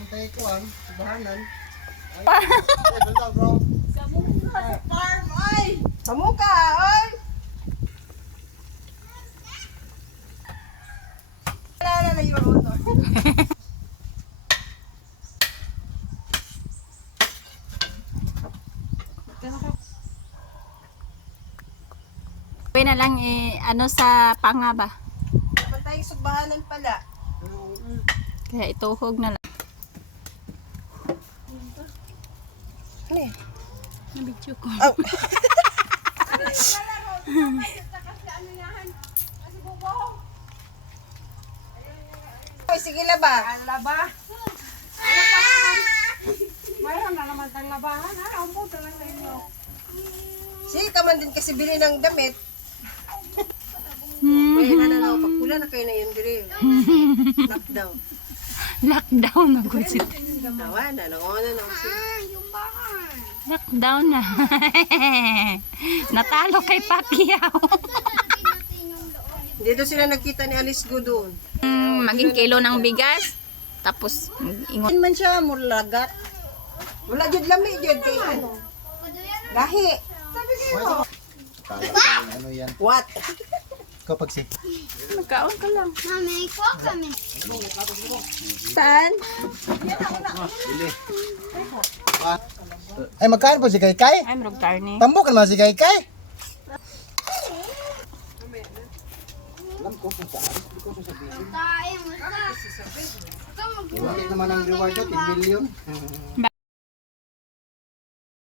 Matay ko ang subahanan. Kamuka sa farm, ay! Kamuka, ay! Wala na yung motor. Pwede na lang ano sa panga ba? Pantay yung subahanan pala. Kaya ituhog na lang. Ano yan? Nabidyo ko. Oh. Ay, sige laba. Laba. Mayroon na naman tayong labahan, ha? Ang puto lang sa inyo. Sige ka man din kasi bili ng damit. May nananaw, pag pula na kayo na yun dire. Lockdown. Lockdown na good siya. Tawa na, nauna na. Lockdown na. Natalo kay Pacquiao. Dito sila nagkita ni Alice Go doon. Maging kilo ng bigas. Tapos, ingon. Yan man siya, mulagat. Wala dyan lami dyan kay ano. Gahi. Ano yan? What? Kapag si. Magkaon ka lang. Mami, ko kami. Saan? Ay, magkano po si Kaykay? Ay, marog karne. Tambukan man si Kaykay. Tayo mo sa. Bakit naman ang reward ko? 10 million.